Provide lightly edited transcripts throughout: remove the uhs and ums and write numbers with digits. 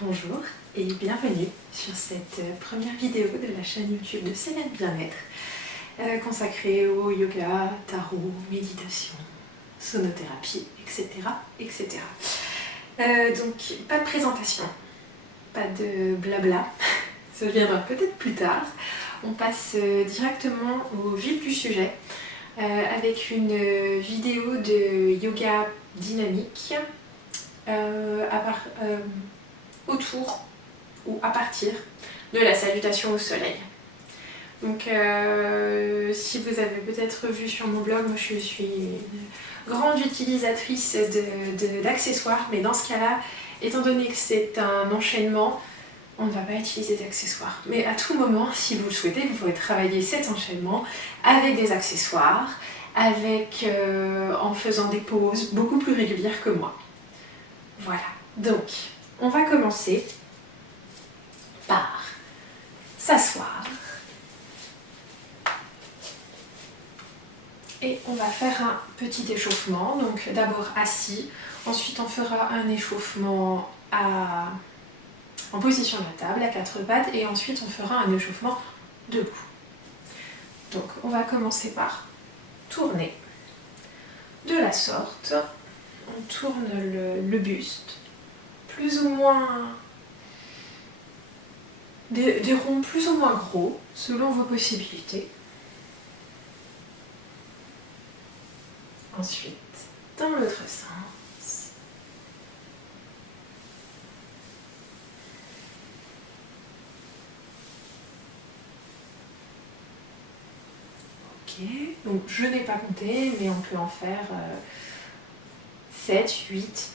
Bonjour et bienvenue sur cette première vidéo de la chaîne YouTube de Célène Bien-être consacrée au yoga, tarot, méditation, sonothérapie, etc. etc. Donc pas de présentation, pas de blabla, ça viendra peut-être plus tard. On passe directement au vif du sujet avec une vidéo de yoga dynamique autour ou à partir de la salutation au soleil. Donc si vous avez peut-être vu sur mon blog, moi je suis une grande utilisatrice d'accessoires, mais dans ce cas-là, étant donné que c'est un enchaînement, on ne va pas utiliser d'accessoires. Mais à tout moment, si vous le souhaitez, vous pourrez travailler cet enchaînement avec des accessoires, en faisant des pauses beaucoup plus régulières que moi. Voilà, donc on va commencer par s'asseoir et on va faire un petit échauffement. Donc d'abord assis, ensuite on fera un échauffement en position de la table à quatre pattes et ensuite on fera un échauffement debout. Donc on va commencer par tourner de la sorte. On tourne le buste, plus ou moins des ronds plus ou moins gros selon vos possibilités. Ensuite, dans l'autre sens. Ok, donc je n'ai pas compté, mais on peut en faire 7, 8,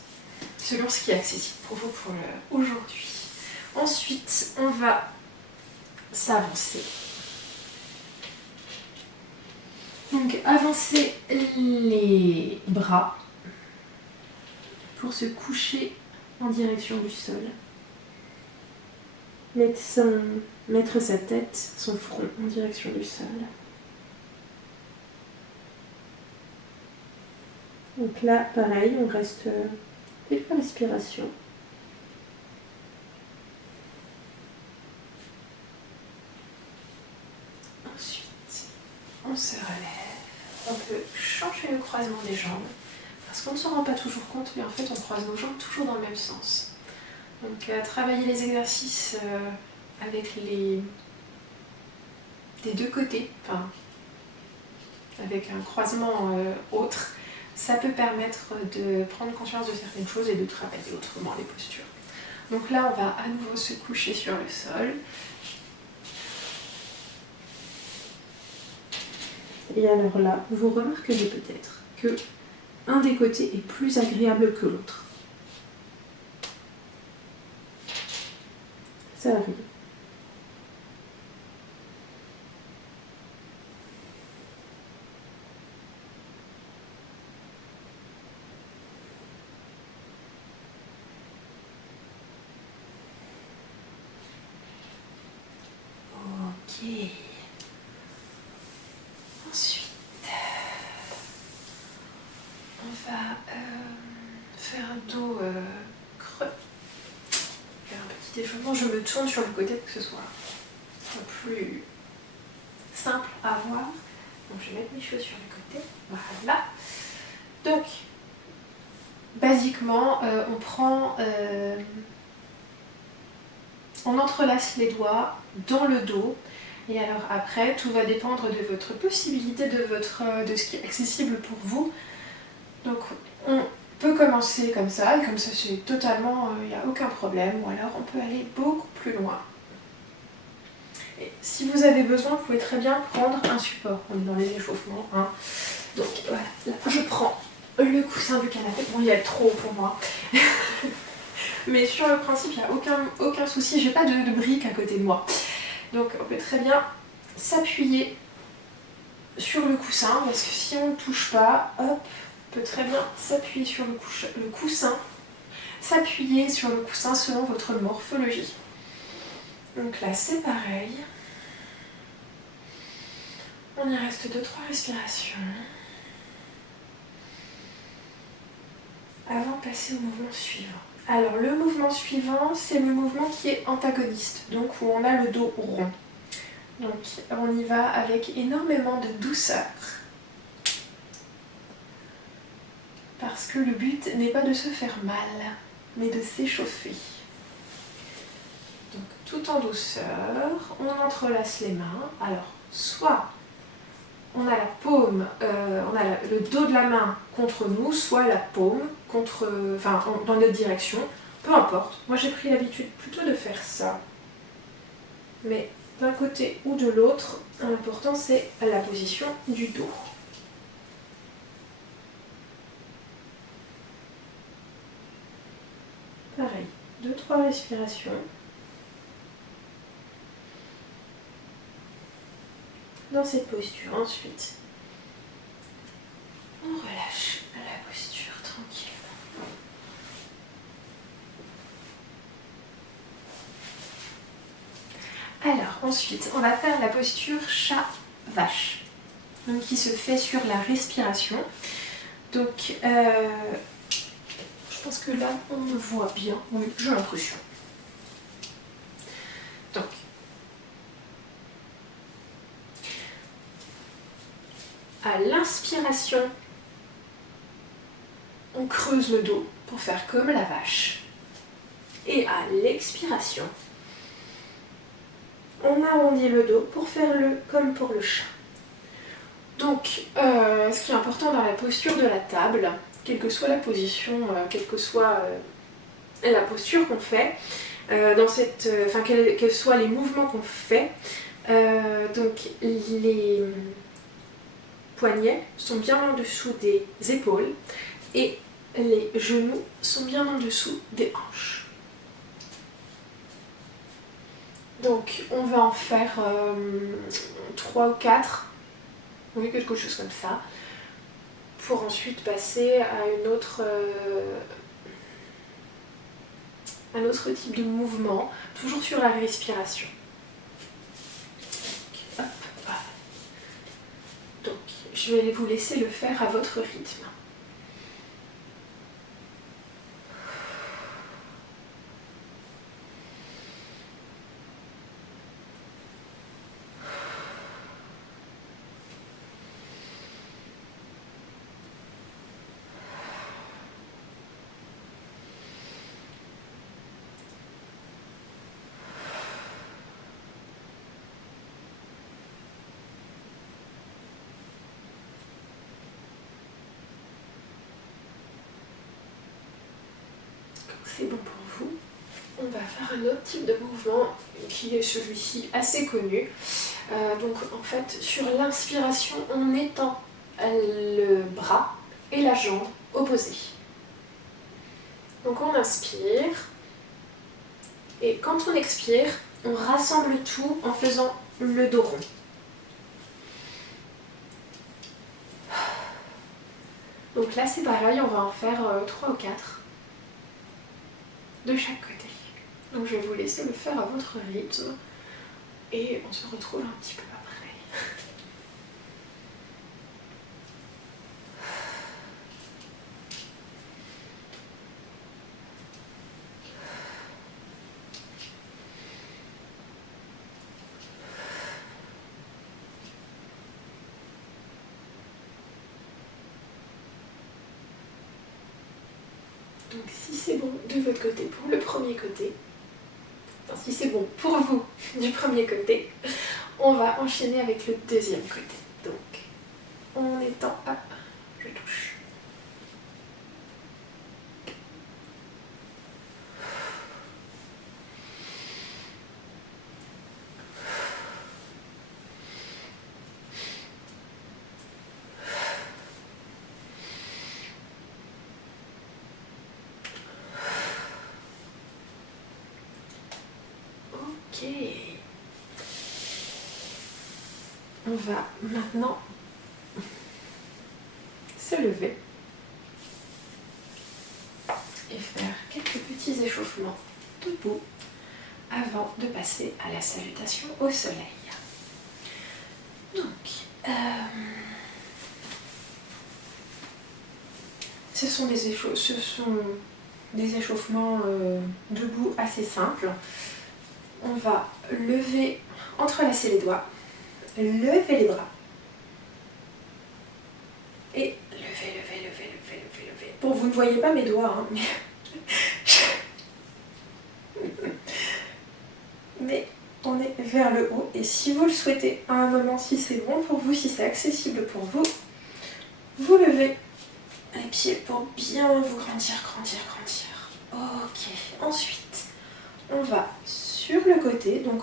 selon ce qui est accessible pour vous pour aujourd'hui. Ensuite, on va s'avancer. Donc, avancer les bras pour se coucher en direction du sol. Mettre sa tête, son front en direction du sol. Donc là, pareil, on reste quelques respirations. Ensuite, on se relève. On peut changer le croisement des jambes. Parce qu'on ne s'en rend pas toujours compte, mais en fait, on croise nos jambes toujours dans le même sens. Donc, travailler les exercices avec des deux côtés, enfin, avec un croisement autre, ça peut permettre de prendre conscience de certaines choses et de travailler autrement les postures. Donc là, on va à nouveau se coucher sur le sol. Et alors là, vous remarquerez peut-être que un des côtés est plus agréable que l'autre. Ça arrive. Ok. Ensuite, on va faire un dos creux. Faire un petit échauffement. Je me tourne sur le côté pour que ce soit plus simple à voir. Donc je vais mettre mes cheveux sur le côté. Voilà. Donc, basiquement, on entrelace les doigts dans le dos. Et alors après, tout va dépendre de votre possibilité, de ce qui est accessible pour vous. Donc on peut commencer comme ça, et comme ça c'est totalement, il n'y a aucun problème, ou alors on peut aller beaucoup plus loin. Et si vous avez besoin, vous pouvez très bien prendre un support. On est dans les échauffements. Hein. Donc voilà, là, je prends le coussin du canapé. Bon, il y a trop pour moi. Mais sur le principe, il n'y a aucun souci. J'ai pas de briques à côté de moi. Donc on peut très bien s'appuyer sur le coussin, parce que si on ne touche pas, hop, on peut très bien s'appuyer sur le coussin, s'appuyer sur le coussin selon votre morphologie. Donc là c'est pareil. On y reste 2-3 respirations. Avant de passer au mouvement suivant. Alors le mouvement suivant, c'est le mouvement qui est antagoniste, donc où on a le dos rond. Donc on y va avec énormément de douceur. Parce que le but n'est pas de se faire mal, mais de s'échauffer. Donc tout en douceur, on entrelace les mains. Alors soit on a la paume, on a le dos de la main contre nous, soit la paume dans notre direction, peu importe. Moi j'ai pris l'habitude plutôt de faire ça. Mais d'un côté ou de l'autre, l'important c'est la position du dos. Pareil, 2-3 respirations. Dans cette posture, ensuite, on relâche la posture tranquillement. Alors, ensuite, on va faire la posture chat-vache, donc qui se fait sur la respiration. Donc, je pense que là, on me voit bien. Oui, j'ai l'impression. Donc, à l'inspiration, on creuse le dos pour faire comme la vache. Et à l'expiration, on arrondit le dos pour faire comme pour le chat. Donc, ce qui est important dans la posture de la table, quelle que soit la position, quelle que soit la posture qu'on fait, quels soient les mouvements qu'on fait, donc les poignets sont bien en dessous des épaules et les genoux sont bien en dessous des hanches. Donc on va en faire 3 ou 4, oui, quelque chose comme ça, pour ensuite passer à un autre type de mouvement, toujours sur la respiration. Donc, hop. Donc je vais vous laisser le faire à votre rythme. C'est bon pour vous. On va faire un autre type de mouvement qui est celui-ci assez connu. Donc en fait sur l'inspiration on étend le bras et la jambe opposés. Donc on inspire et quand on expire on rassemble tout en faisant le dos rond. Donc là c'est pareil, on va en faire 3 ou 4 de chaque côté. Donc je vais vous laisser le faire à votre rythme et on se retrouve un petit peu après. Donc si c'est bon de votre côté pour le premier côté, enfin si c'est bon pour vous du premier côté, on va enchaîner avec le deuxième côté. Donc on étend, hop, je touche. Ok. On va maintenant se lever et faire quelques petits échauffements debout avant de passer à la salutation au soleil. Donc, ce sont des échauffements debout assez simples. On va lever, entrelacer les doigts, lever les bras et lever. Bon, vous ne voyez pas mes doigts, hein, mais on est vers le haut. Et si vous le souhaitez, à un moment, si c'est bon pour vous, si c'est accessible pour vous, vous levez les pieds pour bien vous grandir. Ok, ensuite, on va sur le côté, donc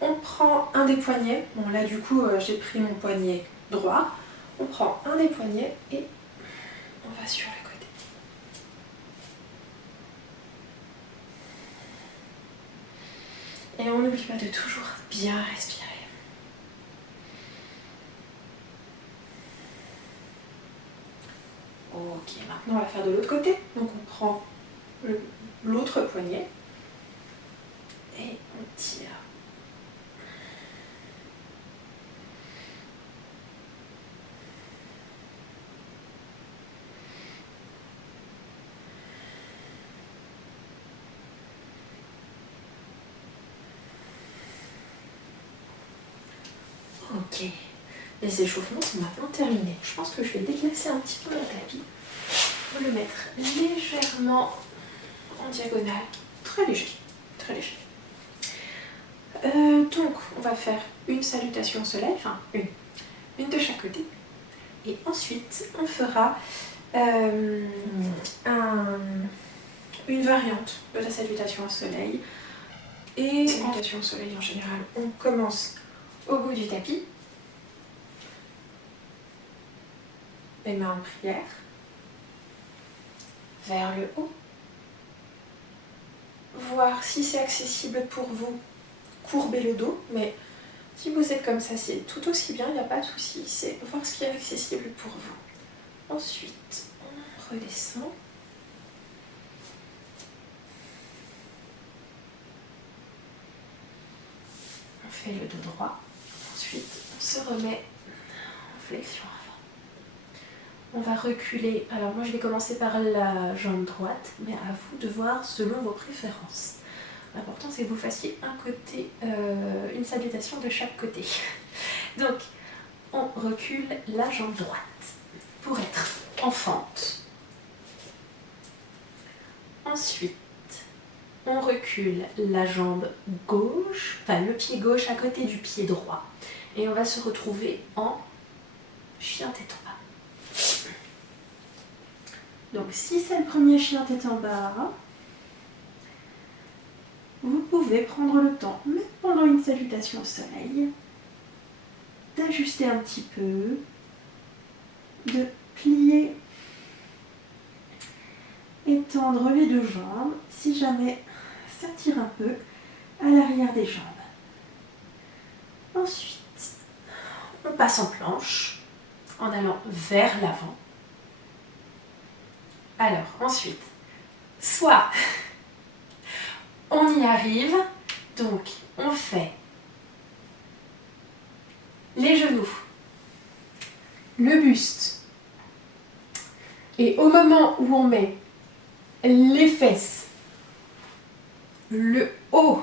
on prend un des poignets. Bon, là du coup, j'ai pris mon poignet droit. On prend un des poignets et on va sur le côté. Et on n'oublie pas de toujours bien respirer. Ok, maintenant on va faire de l'autre côté. Donc on prend l'autre poignet et on tire. Ok, les échauffements sont maintenant terminés. Je pense que je vais déplacer un petit peu mon tapis pour le mettre légèrement en diagonale, très léger. Donc on va faire une salutation au soleil, enfin une de chaque côté. Et ensuite on fera une variante de la salutation au soleil. Et salutation au soleil en général, on commence au bout du tapis, les mains en prière, vers le haut. Voir si c'est accessible pour vous, courber le dos, mais si vous êtes comme ça, c'est tout aussi bien, il n'y a pas de souci, c'est voir ce qui est accessible pour vous. Ensuite, on redescend. On fait le dos droit. Ensuite, on se remet en flexion avant. On va reculer. Alors moi, je vais commencer par la jambe droite, mais à vous de voir selon vos préférences. L'important, c'est que vous fassiez un côté, une salutation de chaque côté. Donc, on recule la jambe droite pour être en fente. Ensuite, on recule la jambe gauche, enfin le pied gauche à côté du pied droit. Et on va se retrouver en chien tête en bas. Donc si c'est le premier chien tête en bas, vous pouvez prendre le temps, même pendant une salutation au soleil, d'ajuster un petit peu, de plier, étendre les deux jambes, si jamais ça tire un peu à l'arrière des jambes. Ensuite, on passe en planche en allant vers l'avant. Alors, ensuite, soit on y arrive, donc on fait les genoux, le buste, et au moment où on met les fesses, le haut,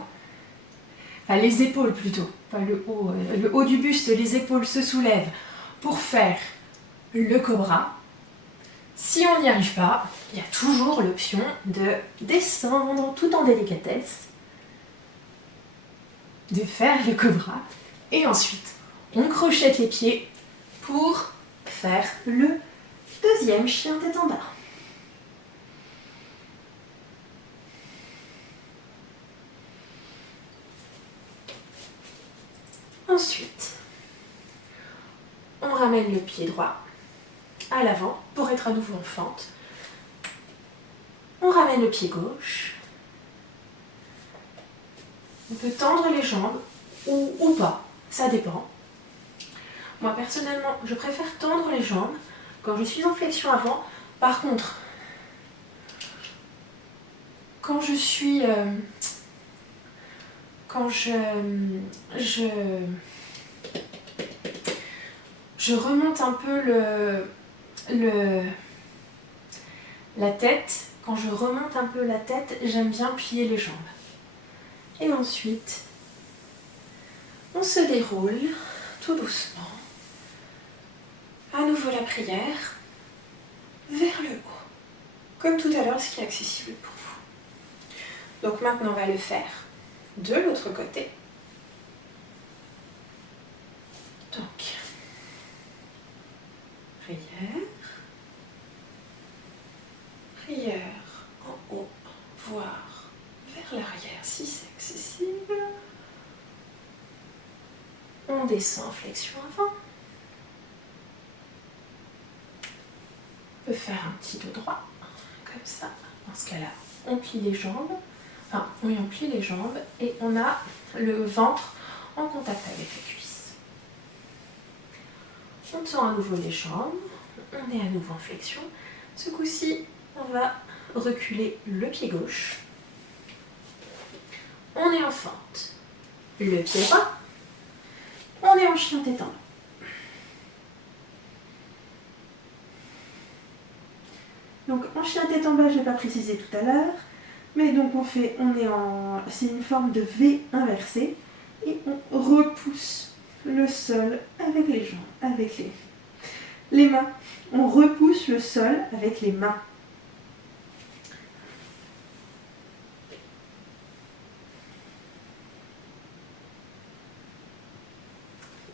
enfin les épaules plutôt, pas le haut du buste, les épaules se soulèvent pour faire le cobra. Si on n'y arrive pas, il y a toujours l'option de descendre tout en délicatesse, de faire le cobra, et ensuite on crochette les pieds pour faire le deuxième chien tête en bas. Ensuite, on ramène le pied droit à l'avant pour être à nouveau en fente. On ramène le pied gauche. On peut tendre les jambes ou pas, ça dépend. Moi personnellement, je préfère tendre les jambes quand je suis en flexion avant. Par contre, quand je suis... quand je remonte un peu la tête, quand je remonte un peu la tête, j'aime bien plier les jambes. Et ensuite, on se déroule tout doucement. À nouveau la prière vers le haut. Comme tout à l'heure, ce qui est accessible pour vous. Donc maintenant, on va le faire de l'autre côté. Donc, prière. Prière en haut, voire vers l'arrière si c'est accessible. On descend en flexion avant. On peut faire un petit dos droit, comme ça. Dans ce cas-là, on plie les jambes. Enfin, oui, on plie les jambes et on a le ventre en contact avec les cuisses. On tend à nouveau les jambes. On est à nouveau en flexion. Ce coup-ci, on va reculer le pied gauche. On est en fente. Le pied droit. On est en chien tête en bas. Donc en chien tête en bas, je n'ai pas précisé tout à l'heure, mais donc c'est une forme de V inversée et on repousse le sol avec les jambes, avec les mains. On repousse le sol avec les mains.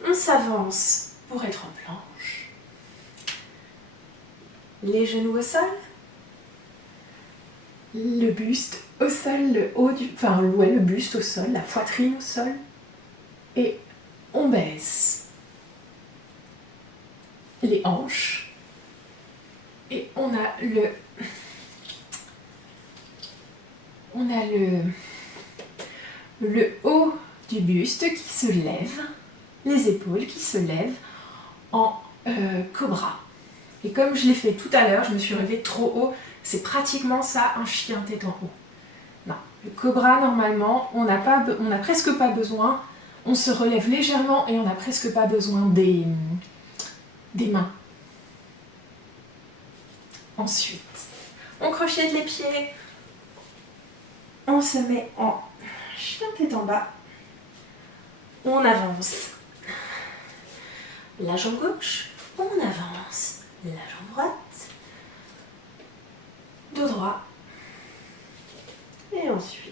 On s'avance pour être en planche. Les genoux au sol. Le buste au sol, le buste au sol, la poitrine au sol. Et on baisse les hanches. Et on a le haut du buste qui se lève, les épaules qui se lèvent en cobra. Et comme je l'ai fait tout à l'heure, je me suis relevée trop haut, c'est pratiquement ça, un chien tête en haut. Non, le cobra, normalement, on n'a presque pas besoin, on se relève légèrement et on n'a presque pas besoin des mains. Ensuite, on crochette les pieds, on se met en chien tête en bas, on avance la jambe gauche, on avance la jambe droite, dos droit, et ensuite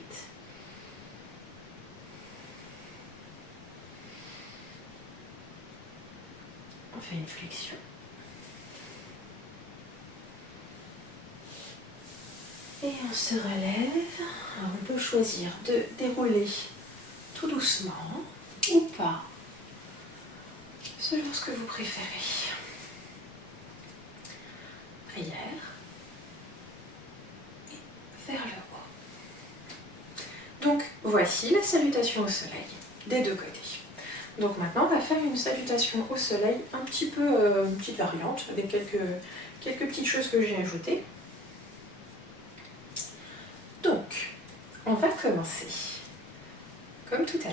on fait une flexion. Et on se relève. Alors on peut choisir de dérouler tout doucement ou pas, selon ce que vous préférez. Prière et vers le haut. Donc voici la salutation au soleil des deux côtés. Donc maintenant on va faire une salutation au soleil un petit peu, une petite variante avec quelques petites choses que j'ai ajoutées. Donc, on va commencer. Comme tout à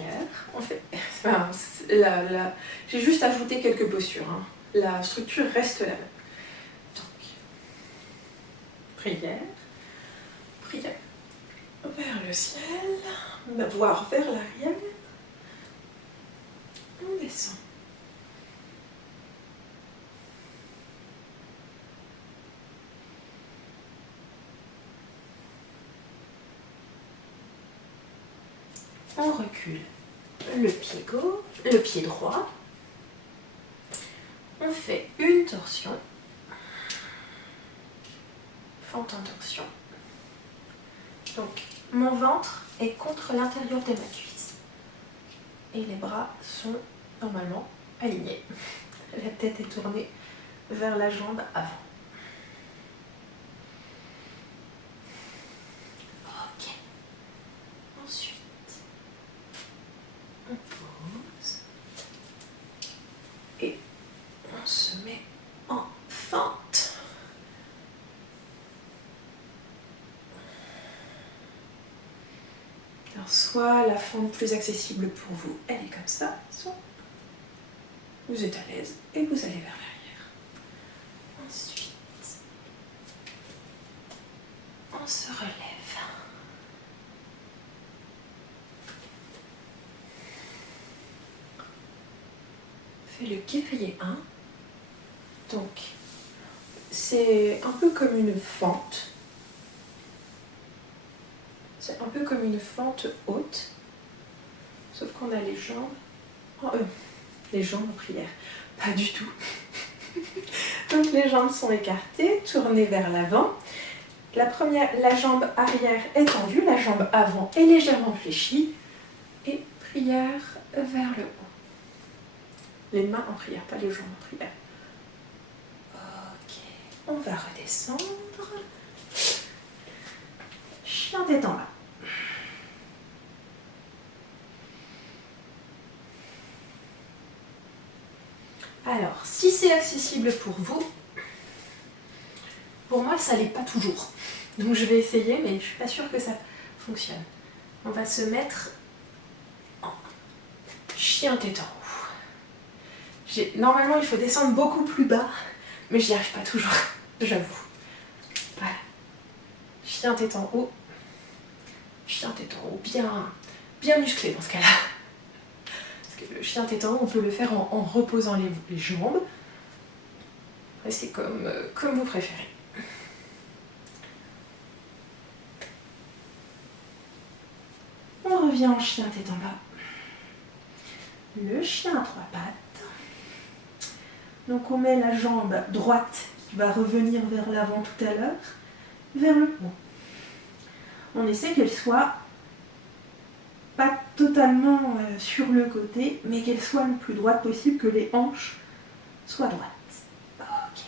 l'heure, j'ai juste ajouté quelques postures. Hein. La structure reste la même. Donc, prière vers le ciel, voire vers l'arrière. On descend. On recule le pied gauche, le pied droit. On fait une torsion. Fente en torsion. Donc, mon ventre est contre l'intérieur de ma cuisse. Et les bras sont normalement alignés. La tête est tournée vers la jambe avant. Ok. Ensuite, on pose et on se met en fente. Alors soit la fente plus accessible pour vous, elle est comme ça, soit vous êtes à l'aise et vous allez vers l'arrière. Ensuite, on on se relève. On fait le guerrier 1. Donc, c'est un peu comme une fente. C'est un peu comme une fente haute. Sauf qu'on a les jambes... les jambes en prière. Pas du tout. Donc les jambes sont écartées, tournées vers l'avant. La jambe arrière est tendue, la jambe avant est légèrement fléchie. Et prière vers le haut. Les mains en prière, pas les jambes en prière. Ok, on va redescendre. Chien tête en bas. Alors, si c'est accessible pour vous, pour moi ça l'est pas toujours. Donc je vais essayer, mais je suis pas sûre que ça fonctionne. On va se mettre en chien tête en haut. Normalement il faut descendre beaucoup plus bas, mais j'y arrive pas toujours, j'avoue. Voilà. Chien tête en haut. Chien tête en haut, bien musclé dans ce cas-là. Parce que le chien tête en haut, on peut le faire en reposant les jambes. Et c'est comme vous préférez. On revient en chien tête en bas. Le chien à 3 pattes. Donc on met la jambe droite qui va revenir vers l'avant tout à l'heure, vers le haut. On essaie qu'elle soit pas totalement sur le côté, mais qu'elle soit le plus droite possible, que les hanches soient droites. Ok.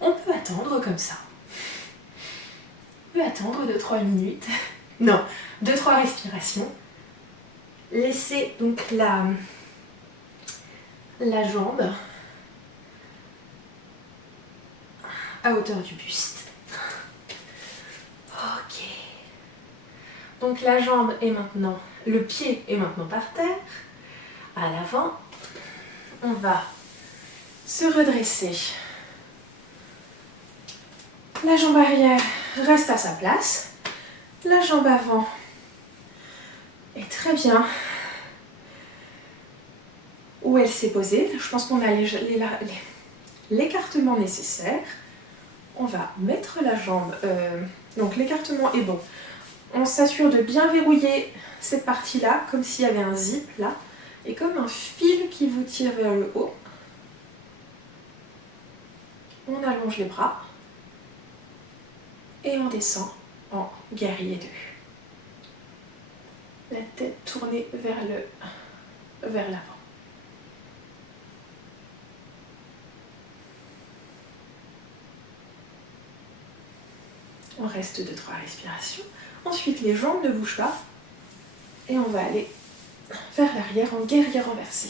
On peut attendre comme ça. On peut attendre 2-3 minutes. Non, 2-3 respirations. Laissez donc la jambe à hauteur du buste. Ok. Donc la jambe est maintenant, le pied est maintenant par terre. À l'avant, on va se redresser. La jambe arrière reste à sa place. La jambe avant est très bien où elle s'est posée. Je pense qu'on a l'écartement nécessaire. On va mettre la jambe, donc l'écartement est bon. On s'assure de bien verrouiller cette partie-là, comme s'il y avait un zip là, et comme un fil qui vous tire vers le haut. On allonge les bras et on descend en guerrier 2. La tête tournée vers l'avant. On reste 2-3 respirations. Ensuite, les jambes ne bougent pas. Et on va aller vers l'arrière en guerrier renversé.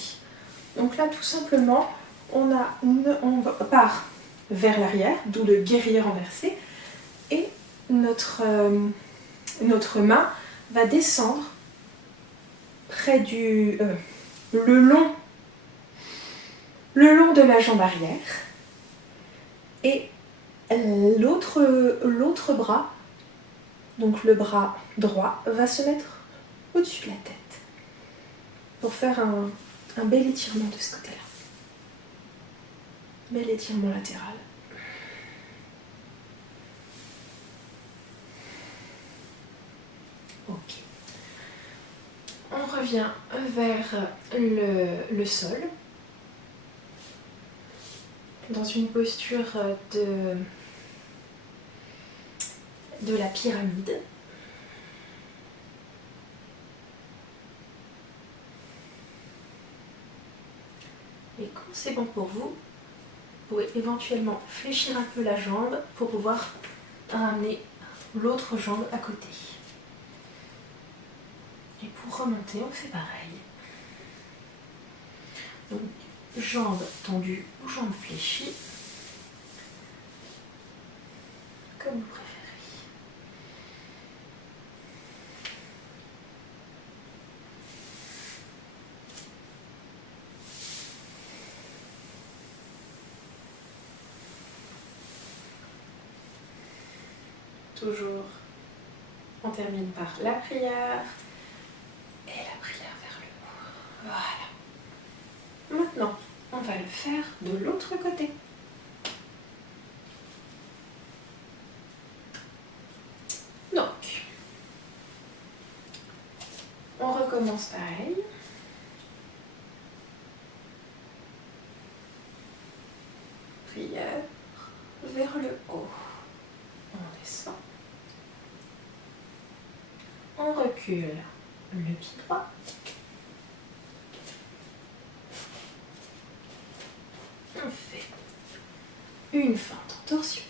Donc là, tout simplement, on part vers l'arrière, d'où le guerrier renversé. Et notre main va descendre près le long de la jambe arrière. Et l'autre bras, donc le bras droit, va se mettre au-dessus de la tête pour faire un bel étirement de ce côté-là. Bel étirement latéral. Ok. On revient vers le sol, dans une posture de la pyramide. Et quand c'est bon pour vous, vous pouvez éventuellement fléchir un peu la jambe pour pouvoir ramener l'autre jambe à côté. Et pour remonter, on fait pareil. Donc, jambes tendues ou jambes fléchies, comme vous préférez. toujours, on termine par la prière et la prière vers le haut. Voilà. Maintenant, on va le faire de l'autre côté. Donc, on recommence pareil. Prière vers le haut. On descend. On recule le pied droit. On fait une fente en torsion.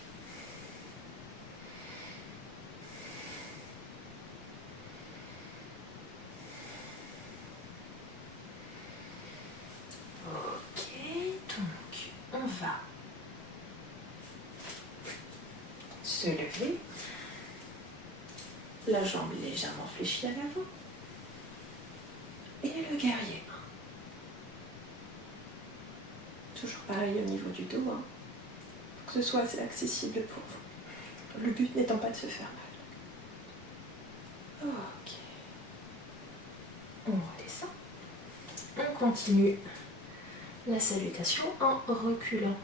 Ok, donc on va se lever, la jambe légèrement fléchie à l'avant, et le guerrier 1. Toujours pareil au niveau du dos, hein, pour que ce soit assez accessible pour vous. Le but n'étant pas de se faire mal. Ok. On redescend. On continue la salutation en reculant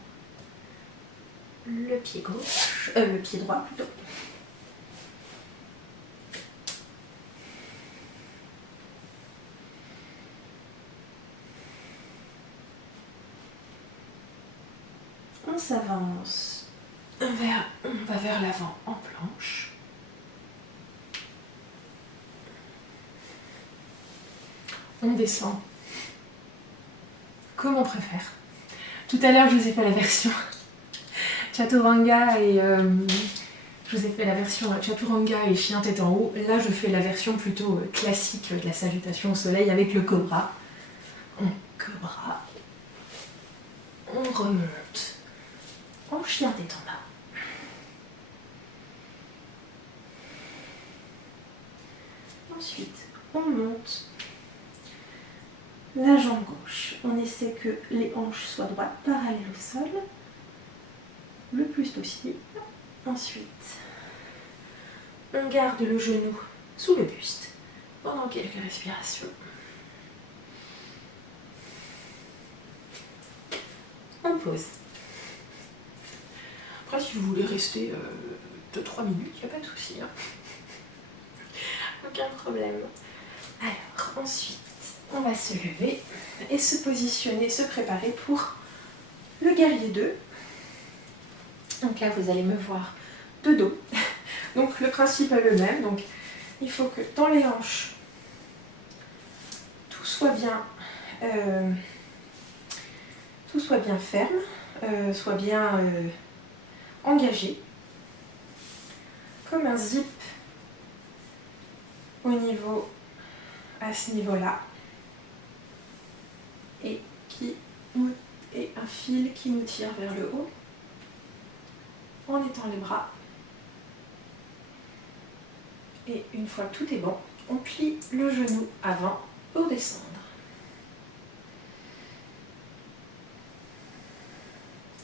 le pied gauche, le pied droit plutôt. On s'avance, on va vers l'avant en planche. On descend comme on préfère. Tout à l'heure, je vous ai fait la version Chaturanga et je vous ai fait la version Chaturanga et chien tête en haut. Là, je fais la version plutôt classique de la salutation au soleil avec le cobra. On cobra. On remonte en chien tête en bas. Ensuite, on monte la jambe gauche. On essaie que les hanches soient droites, parallèles au sol, le plus possible. Ensuite, on garde le genou sous le buste pendant quelques respirations. On pose. Après, si vous voulez rester 2-3 minutes, il n'y a pas de souci. Hein. Aucun problème. Alors, ensuite, on va se lever et se positionner, se préparer pour le guerrier 2. Donc là, vous allez me voir de dos. Donc le principe est le même. Donc il faut que dans les hanches, tout soit bien ferme, soit bien engagé, comme un zip au niveau, à ce niveau-là, et un fil qui nous tire vers le haut en étend les bras. Et une fois que tout est bon, on plie le genou avant pour descendre.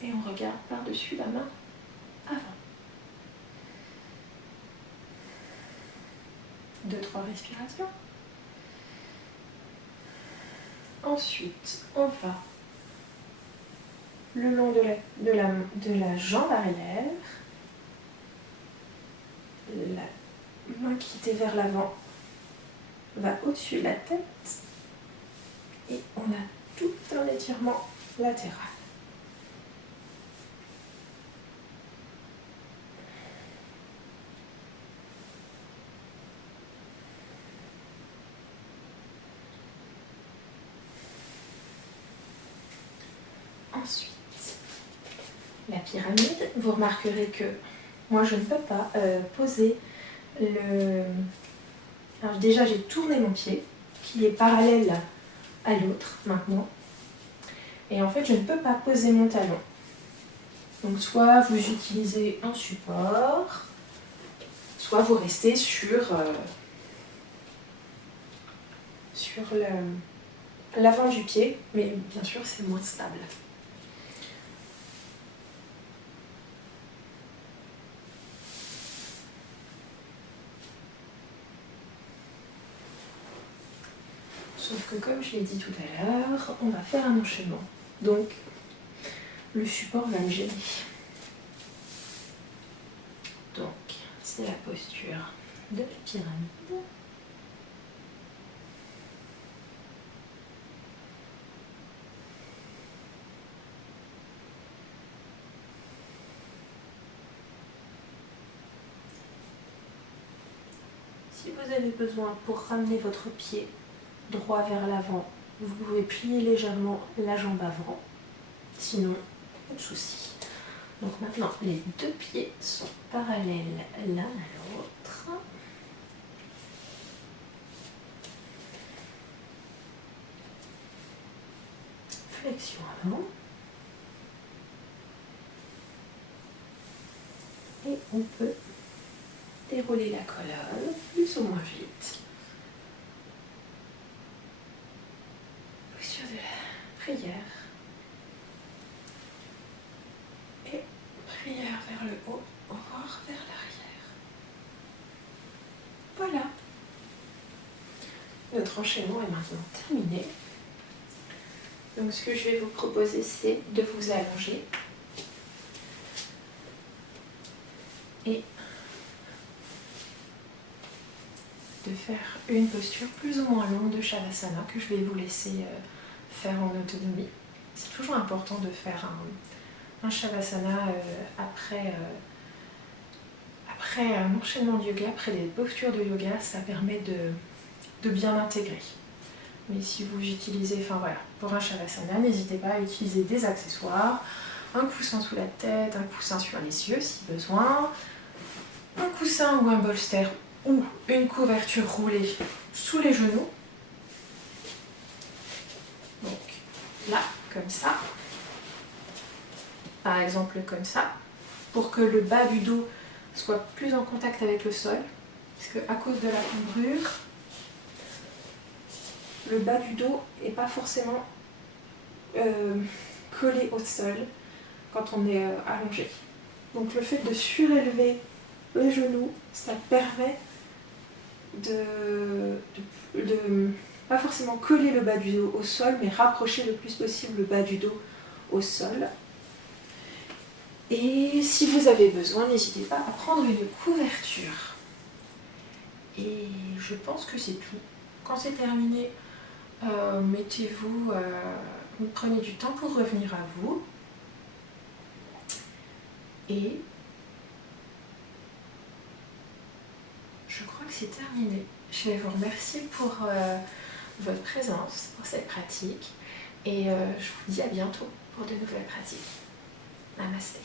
Et on regarde par-dessus la main avant. 2-3 respirations. Ensuite, on va le long de la jambe arrière, la main qui était vers l'avant va au-dessus de la tête et on a tout un étirement latéral. Ensuite, la pyramide, vous remarquerez que moi je ne peux pas poser le... Alors déjà j'ai tourné mon pied qui est parallèle à l'autre maintenant et en fait je ne peux pas poser mon talon. Donc soit vous utilisez un support, soit vous restez sur l'avant du pied, mais bien sûr c'est moins stable. Sauf que comme je l'ai dit tout à l'heure, on va faire un enchaînement. Donc, le support va me gêner. Donc, c'est la posture de la pyramide. Si vous avez besoin pour ramener votre pied droit vers l'avant, vous pouvez plier légèrement la jambe avant. Sinon, pas de souci. Donc maintenant, les deux pieds sont parallèles l'un à l'autre. Flexion avant. Et on peut dérouler la colonne plus ou moins vite. Posture de la prière. Et prière vers le haut, voire vers l'arrière. Voilà. Notre enchaînement est maintenant terminé. Donc ce que je vais vous proposer, c'est de vous allonger et de faire une posture plus ou moins longue de Shavasana que je vais vous laisser faire en autonomie. C'est toujours important de faire un Shavasana après un enchaînement de yoga, après des postures de yoga, ça permet de bien intégrer. Mais si vous utilisez, enfin voilà, pour un Shavasana, n'hésitez pas à utiliser des accessoires, un coussin sous la tête, un coussin sur les yeux si besoin, un coussin ou un bolster ou une couverture roulée sous les genoux. Donc là, comme ça, par exemple comme ça, pour que le bas du dos soit plus en contact avec le sol, parce qu'à cause de la cambrure, le bas du dos n'est pas forcément collé au sol quand on est allongé. Donc le fait de surélever les genoux, ça permet de pas forcément coller le bas du dos au sol, mais rapprocher le plus possible le bas du dos au sol. Et si vous avez besoin, n'hésitez pas à prendre une couverture. Et je pense que c'est tout. Quand c'est terminé, vous prenez du temps pour revenir à vous. Et je crois que c'est terminé. Je vais vous remercier pour votre présence, pour cette pratique. Et je vous dis à bientôt pour de nouvelles pratiques. Namasté.